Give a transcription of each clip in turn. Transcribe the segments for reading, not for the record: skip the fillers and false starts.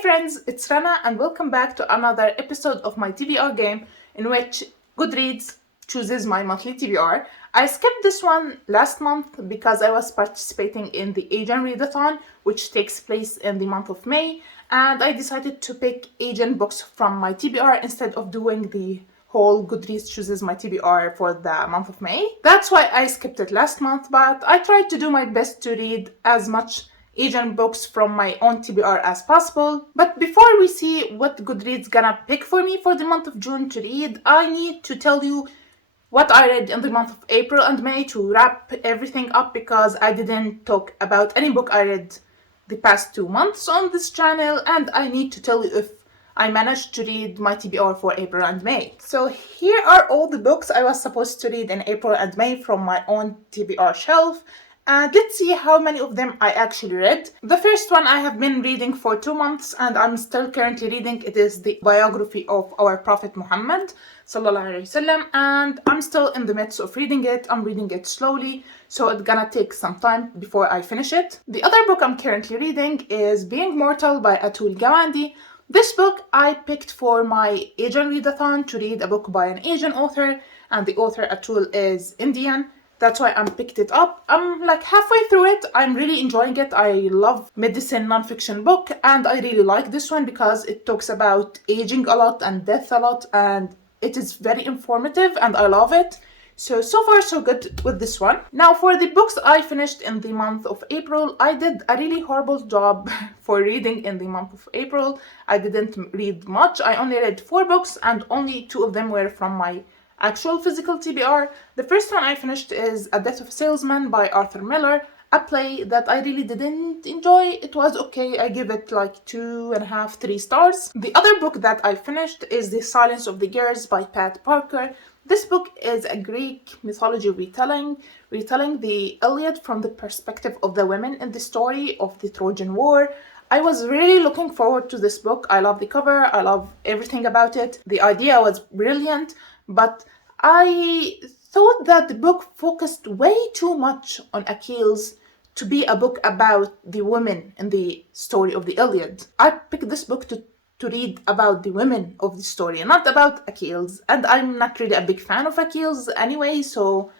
Hey friends, it's Rana and welcome back to another episode of my TBR game in which Goodreads chooses my monthly TBR. I skipped this one last month because I was participating in the Asian Readathon, which takes place in the month of May, and I decided to pick Asian books from my TBR instead of doing the whole Goodreads chooses my TBR for the month of May. That's why I skipped it last month, but I tried to do my best to read as much Asian books from my own TBR as possible. But before we see what Goodreads gonna pick for me for the month of June to read, I need to tell you what I read in the month of April and May to wrap everything up, because I didn't talk about any book I read the past 2 months on this channel, and I need to tell you if I managed to read my TBR for April and May. So here are all the books I was supposed to read in April and May from my own TBR shelf. And let's see how many of them I actually read. The first one I have been reading for 2 months and I'm still currently reading. It is the biography of our Prophet Muhammad sallallahu alaihi wasallam, and I'm still in the midst of reading it. I'm reading it slowly, so it's gonna take some time before I finish it. The other book I'm currently reading is Being Mortal by Atul Gawande. This book I picked for my Asian Readathon to read a book by an Asian author, and the author Atul is Indian. That's why I picked it up. I'm like halfway through it. I'm really enjoying it. I love medicine nonfiction book, and I really like this one because it talks about aging a lot and death a lot, and it is very informative and I love it. So far so good with this one. Now for the books I finished in the month of April, I did a really horrible job for reading in the month of April. I didn't read much. I only read 4 books and only 2 of them were from my actual physical TBR. The first one I finished is A Death of a Salesman by Arthur Miller, a play that I really didn't enjoy. It was okay. I give it like 2.5, 3 stars. The other book that I finished is The Silence of the Girls by Pat Parker. This book is a Greek mythology retelling the Iliad from the perspective of the women in the story of the Trojan War. I was really looking forward to this book. I love the cover. I love everything about it. The idea was brilliant, but I thought that the book focused way too much on Achilles to be a book about the women in the story of the Iliad. I picked this book to read about the women of the story, not about Achilles. And I'm not really a big fan of Achilles anyway, so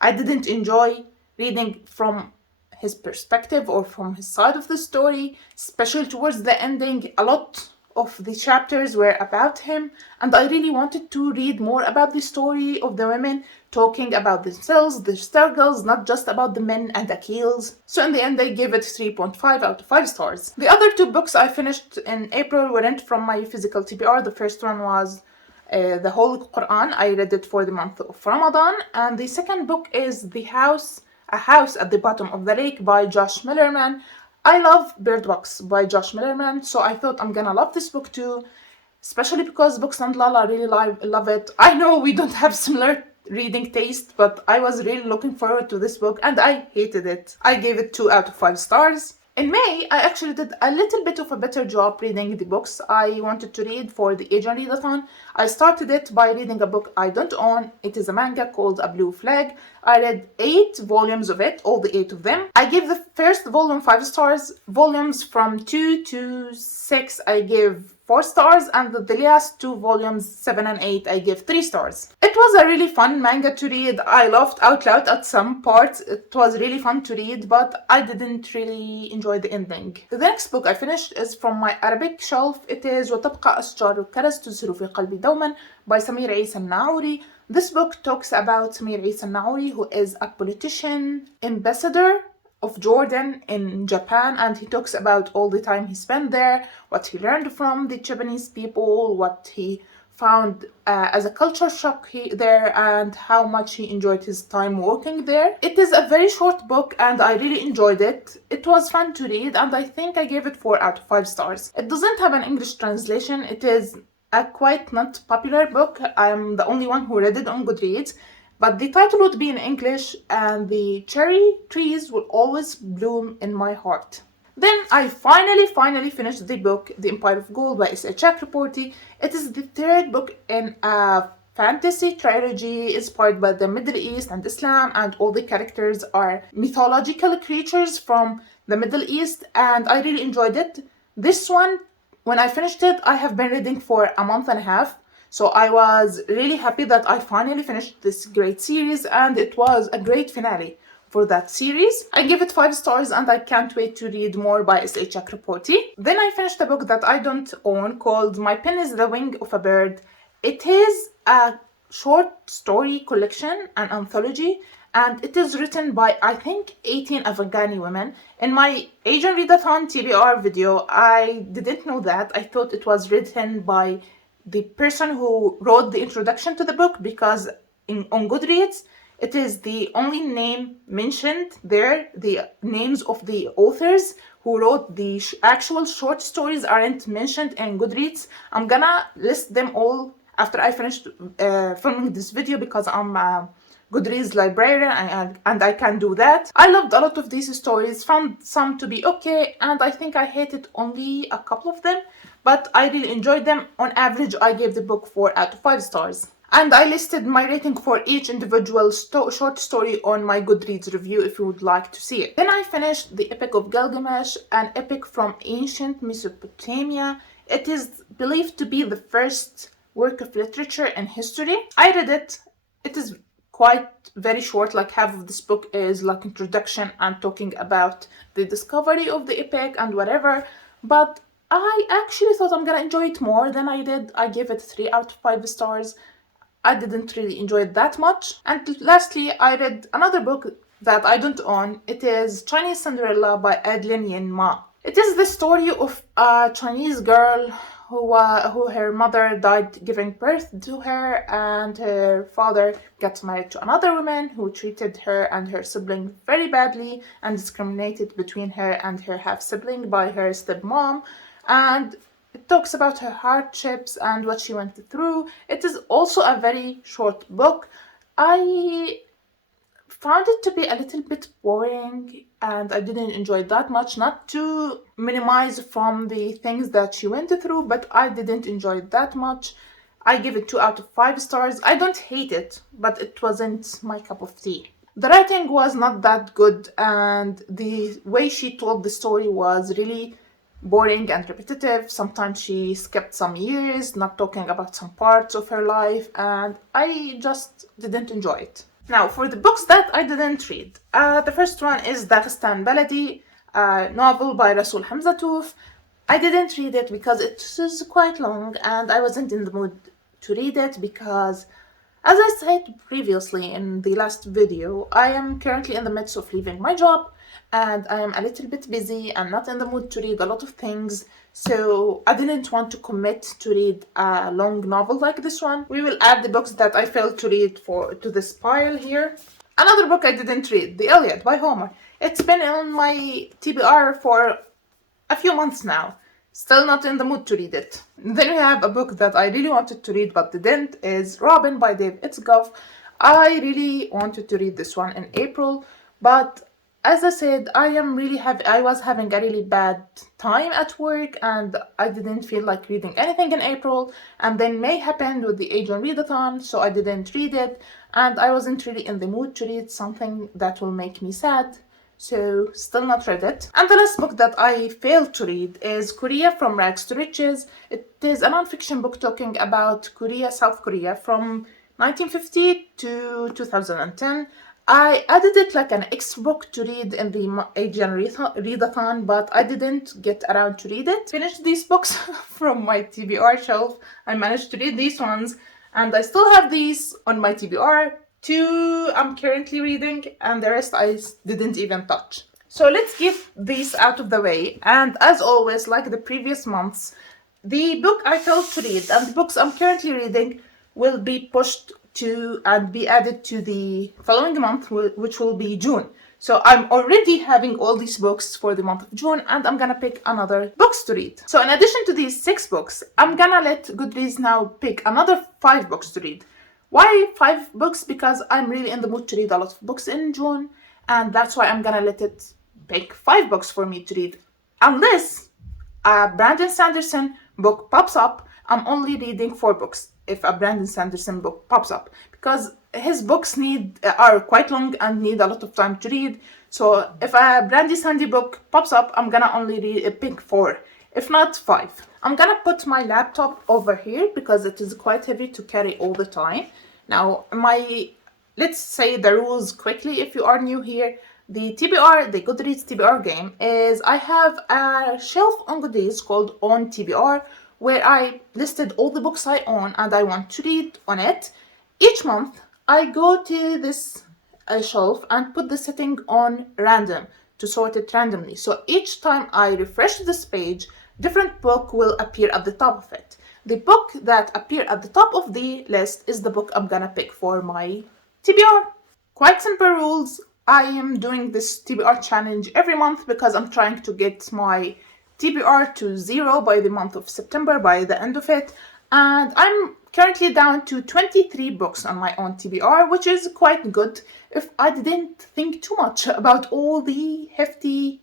I didn't enjoy reading from his perspective or from his side of the story, especially towards the ending. A lot of the chapters were about him, and I really wanted to read more about the story of the women, talking about themselves, their struggles, not just about the men and Achilles. So in the end I gave it 3.5 out of 5 stars. The other 2 books I finished in April weren't from my physical TBR. The first one was the Holy Quran. I read it for the month of Ramadan, and the second book is A House at the Bottom of the Lake by Josh Millerman. I love Bird Box by Josh Millerman, so I thought I'm gonna love this book too, especially because Books and Lala really love it. I know we don't have similar reading taste, but I was really looking forward to this book and I hated it. I gave it 2 out of 5 stars. In May, I actually did a little bit of a better job reading the books I wanted to read for the Asian Readathon. I started it by reading a book I don't own. It is a manga called A Blue Flag. I read 8 volumes of it, all the 8 of them. I gave the first volume 5 stars. Volumes from 2 to 6 I gave 4 stars, and the last 2 volumes, 7 and 8, I gave 3 stars. It was a really fun manga to read. I laughed out loud at some parts. It was really fun to read, but I didn't really enjoy the ending. The next book I finished is from my Arabic shelf. It is وتبقى أشجار الكرز تزهر في قلبي دوما by Samir Isa Naouri. This book talks about Samir Isa Naouri, who is a politician, ambassador of Jordan in Japan, and he talks about all the time he spent there, what he learned from the Japanese people, what he found as a culture shock there, and how much he enjoyed his time working there. It is a very short book and I really enjoyed it. It was fun to read and I think I gave it 4 out of 5 stars. It doesn't have an English translation. It is a quite not popular book. I'm the only one who read it on Goodreads, but the title would be in English, and the cherry trees will always bloom in my heart. Then I finally finished the book The Empire of Gold by S.A. Chakraborty. It is the 3rd book in a fantasy trilogy inspired by the Middle East and Islam, and all the characters are mythological creatures from the Middle East, and I really enjoyed it. This one when I finished it, I have been reading for a month and a half. So I was really happy that I finally finished this great series, and it was a great finale for that series. I give it 5 stars and I can't wait to read more by S.A. Chakraborty. Then I finished a book that I don't own called My Pen is the Wing of a Bird. It is a short story collection, an anthology, and it is written by, I think, 18 Afghani women. In my Asian Readathon TBR video, I didn't know that. I thought it was written by the person who wrote the introduction to the book, because on Goodreads, it is the only name mentioned there. The names of the authors who wrote the actual short stories aren't mentioned in Goodreads. I'm gonna list them all after I finished filming this video, because I'm a Goodreads librarian and I can do that. I loved a lot of these stories, found some to be okay, and I think I hated only a couple of them, but I really enjoyed them. On average, I gave the book 4 out of 5 stars. And I listed my rating for each individual short story on my Goodreads review if you would like to see it. Then I finished The Epic of Gilgamesh, an epic from ancient Mesopotamia. It is believed to be the first work of literature in history. I read it. It is quite very short, like half of this book is like introduction and talking about the discovery of the epic and whatever, but I actually thought I'm gonna enjoy it more than I did. I gave it 3 out of 5 stars. I didn't really enjoy it that much. And lastly, I read another book that I don't own. It is Chinese Cinderella by Adeline Yin Ma. It is the story of a Chinese girl who her mother died giving birth to her, and her father got married to another woman who treated her and her sibling very badly and discriminated between her and her half-sibling by her stepmom. And it talks about her hardships and what she went through. It is also a very short book. I found it to be a little bit boring and I didn't enjoy it that much. Not to minimize from the things that she went through, but I didn't enjoy it that much. I give it 2 out of 5 stars. I don't hate it, but it wasn't my cup of tea. The writing was not that good, and the way she told the story was really boring and repetitive. Sometimes she skipped some years, not talking about some parts of her life, and I just didn't enjoy it. Now, for the books that I didn't read, the first one is Dagestan Baladi, a novel by Rasul Hamzatouf. I didn't read it because it is quite long and I wasn't in the mood to read it because, as I said previously in the last video, I am currently in the midst of leaving my job and I am a little bit busy and not in the mood to read a lot of things, so I didn't want to commit to read a long novel like this one. We will add the books that I failed to read to this pile here. Another book I didn't read, The Iliad by Homer. It's been on my TBR for a few months now. Still not in the mood to read it. Then we have a book that I really wanted to read but didn't, is Robin by Dave Itzkoff. I really wanted to read this one in April, but as I said, I was having a really bad time at work and I didn't feel like reading anything in April, and then May happened with the Asian Readathon, so I didn't read it, and I wasn't really in the mood to read something that will make me sad, so still not read it. And the last book that I failed to read is Korea From Rags to Riches. It is a non-fiction book talking about Korea, South Korea from 1950 to 2010. I added it like an extra book to read in the Asian Readathon, but I didn't get around to read it. Finished these books from my TBR shelf. I managed to read these ones, and I still have these on my TBR. 2 I'm currently reading, and the rest I didn't even touch. So let's get these out of the way, and as always, like the previous months, the book I failed to read and the books I'm currently reading will be pushed to and be added to the following month, which will be June. So I'm already having all these books for the month of June, and I'm gonna pick another books to read. So in addition to these 6 books, I'm gonna let Goodreads now pick another 5 books to read. Why 5 books? Because I'm really in the mood to read a lot of books in June, and that's why I'm gonna let it pick 5 books for me to read. Unless a Brandon Sanderson book pops up, I'm only reading 4 books if a Brandon Sanderson book pops up, because his books are quite long and need a lot of time to read. So if a Brandy Sandy book pops up, I'm gonna only pick 4, if not 5. I'm gonna put my laptop over here because it is quite heavy to carry all the time. Now, let's say the rules quickly if you are new here. The TBR, the Goodreads TBR game, is I have a shelf on Goodreads called On TBR where I listed all the books I own and I want to read on it. Each month, I go to this shelf and put the setting on random to sort it randomly. So each time I refresh this page, different book will appear at the top of it. The book that appear at the top of the list is the book I'm gonna pick for my TBR. Quite simple rules. I am doing this TBR challenge every month because I'm trying to get my TBR to 0 by the month of September, by the end of it. And I'm currently down to 23 books on my own TBR, which is quite good if I didn't think too much about all the hefty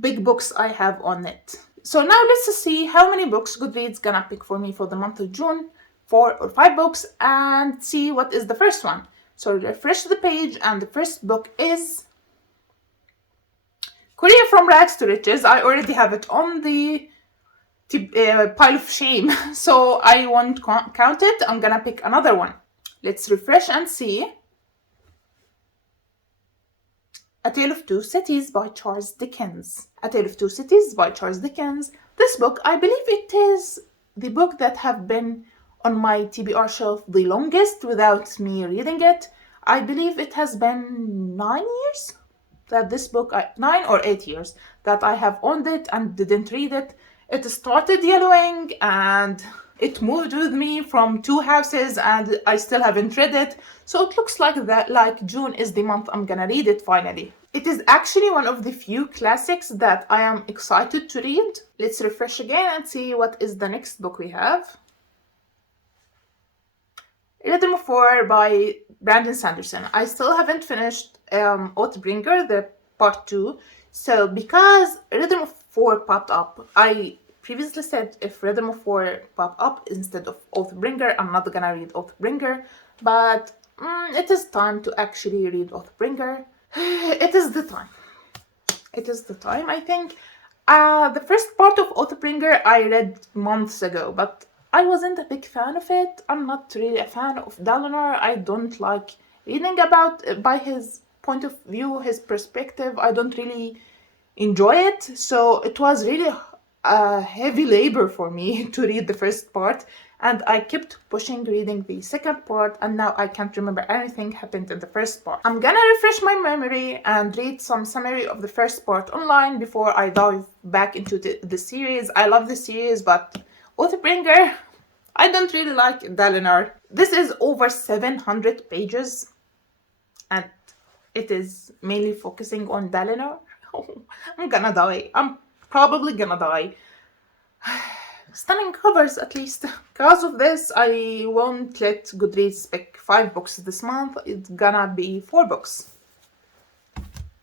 big books I have on it. So now let's see how many books Goodreads gonna pick for me for the month of June, 4 or 5 books, and see what is the first one. So refresh the page, and the first book is Career from Rags to Riches. I already have it on the pile of shame, so I won't count it. I'm gonna pick another one. Let's refresh and see. A Tale of Two Cities by Charles Dickens. A Tale of Two Cities by Charles Dickens. This book, I believe it is the book that have been on my TBR shelf the longest without me reading it. I believe it has been 9 years that this book, 9 or 8 years that I have owned it and didn't read it. It started yellowing and it moved with me from 2 houses and I still haven't read it. So it looks like June is the month I'm gonna read it finally. It is actually one of the few classics that I am excited to read. Let's refresh again and see what is the next book we have. Rhythm of War by Brandon Sanderson. I still haven't finished Oathbringer, the part 2. So because Rhythm of War popped up, I previously said if Rhythm of War pop up instead of Oathbringer, I'm not gonna read Oathbringer, but it is time to actually read Oathbringer. It is the time. It is the time, I think. The first part of Oathbringer I read months ago, but I wasn't a big fan of it. I'm not really a fan of Dalinar. I don't like reading about by his point of view, his perspective. I don't really enjoy it. So it was really a heavy labor for me to read the first part. And I kept pushing reading the second part, and now I can't remember anything happened in the first part. I'm gonna refresh my memory and read some summary of the first part online before I dive back into the series. I love the series, but Oathbringer, I don't really like Dalinar. This is over 700 pages, and it is mainly focusing on Dalinar. I'm gonna die. I'm probably gonna die. Stunning covers, at least. Because of this, I won't let Goodreads pick 5 books this month. It's gonna be 4 books.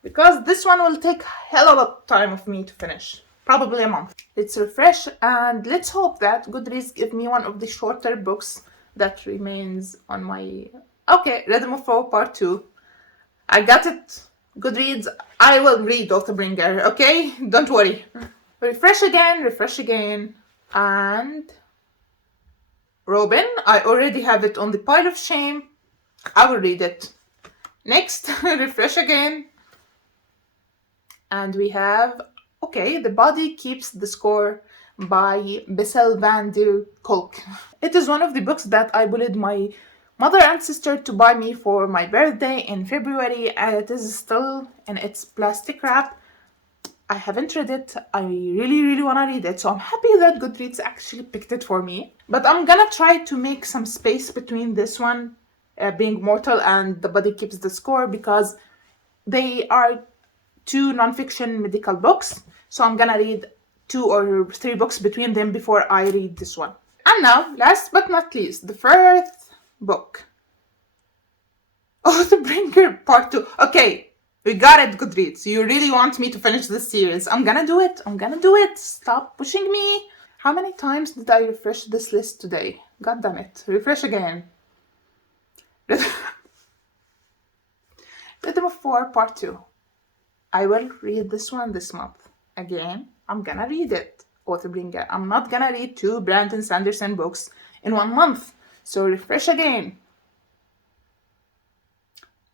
Because this one will take hell of a time of me to finish. Probably a month. Let's refresh and let's hope that Goodreads give me one of the shorter books that remains on my... Okay, Rhythm of War Part 2. I got it. Goodreads, I will read Oathbringer, okay? Don't worry. Refresh again, and... Robin, I already have it on the pile of shame. I will read it. Next, refresh again. And we have... Okay, The Body Keeps the Score by Bessel van der Kolk. It is one of the books that I bullied my mother and sister to buy me for my birthday in February, and it is still in its plastic wrap. I haven't read it. I really want to read it, so I'm happy that Goodreads actually picked it for me. But I'm gonna try to make some space between this one, Being Mortal, and The Body Keeps the Score, because they are 2 nonfiction medical books, so I'm gonna read 2 or 3 books between them before I read this one. And now, last but not least, the first book. Oathbringer Part 2. Okay, we got it, Goodreads. You really want me to finish this series. I'm gonna do it. Stop pushing me. How many times did I refresh this list today? God damn it. Refresh again. Rhythm of War Part 2. I will read this one this month. Again, I'm gonna read it. author bringer. I'm not gonna read 2 Brandon Sanderson books in 1 month. So refresh again.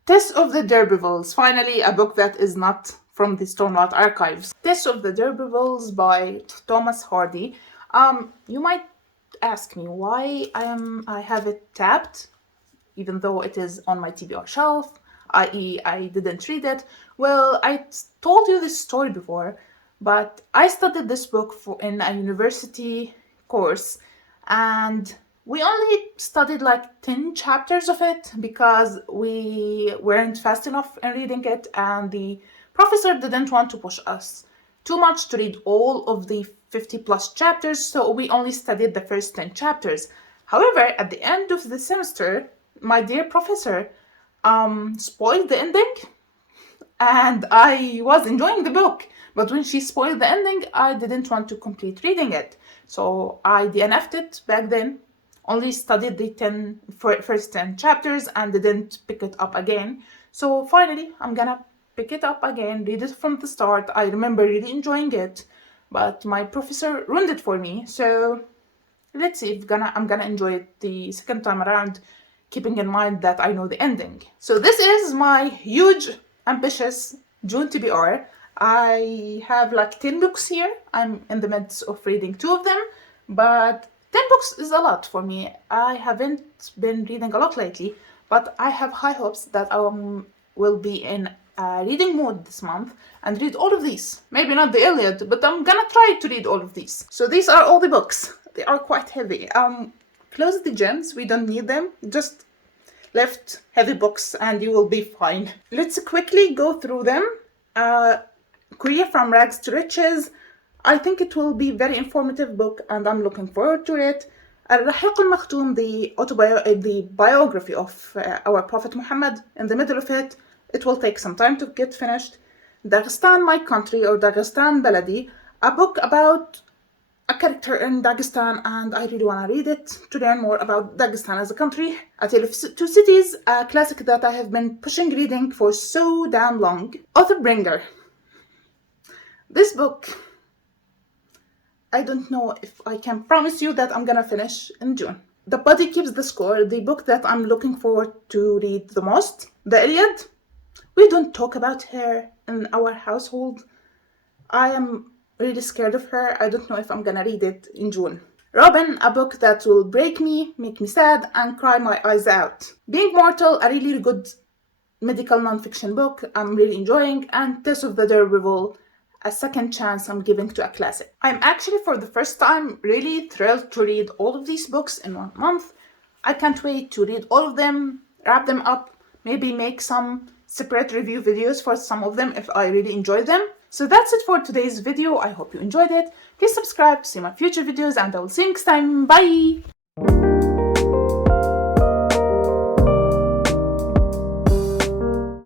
Tess of the D'Urbervilles, finally a book that is not from the Stonewall archives. Tess of the D'Urbervilles by Thomas Hardy. You might ask me why I have it tabbed, even though it is on my TBR shelf, i.e. I didn't read it. Well, I told you this story before, but I studied this book in a university course, and we only studied like 10 chapters of it because we weren't fast enough in reading it, and the professor didn't want to push us too much to read all of the 50 plus chapters, so we only studied the first 10 chapters. However, at the end of the semester, my dear professor spoiled the ending, and I was enjoying the book, but when she spoiled the ending, I didn't want to complete reading it. So I DNF'd it back then, only studied the first 10 chapters and didn't pick it up again. So finally, I'm gonna pick it up again, read it from the start. I remember really enjoying it, but my professor ruined it for me. So let's see if I'm gonna enjoy it the second time around, keeping in mind that I know the ending. So this is my huge, ambitious June TBR. I have like 10 books here. I'm in the midst of reading 2 of them, but 10 books is a lot for me. I haven't been reading a lot lately, but I have high hopes that I will be in a reading mode this month and read all of these. Maybe not the Iliad, but I'm gonna try to read all of these. So these are all the books. They are quite heavy. Close the gems, we don't need them. Just lift heavy books and you will be fine. Let's quickly go through them. Career from Rags to Riches. I think it will be a very informative book and I'm looking forward to it. Al-Rahiq al-Makhtoum, the biography of our Prophet Muhammad, in the middle of it. It will take some time to get finished. Dagestan, My Country, or Dagestan Baladi, a book about a character in Dagestan, and I really want to read it to learn more about Dagestan as a country. A Tale of Two Cities, a classic that I have been pushing reading for so damn long. Author Bringer. This book, I don't know if I can promise you that I'm gonna finish in June. The Body Keeps the Score, the book that I'm looking forward to read the most. The Iliad. We don't talk about her in our household. I am really scared of her. I don't know if I'm gonna read it in June. Robin, a book that will break me, make me sad, and cry my eyes out. Being Mortal, a really good medical non-fiction book I'm really enjoying, and Tess of the D'Urbervilles, a second chance I'm giving to a classic. I'm actually, for the first time, really thrilled to read all of these books in 1 month. I can't wait to read all of them, wrap them up, maybe make some separate review videos for some of them if I really enjoy them. So that's it for today's video. I hope you enjoyed it. Please subscribe to see my future videos and I will see you next time. Bye!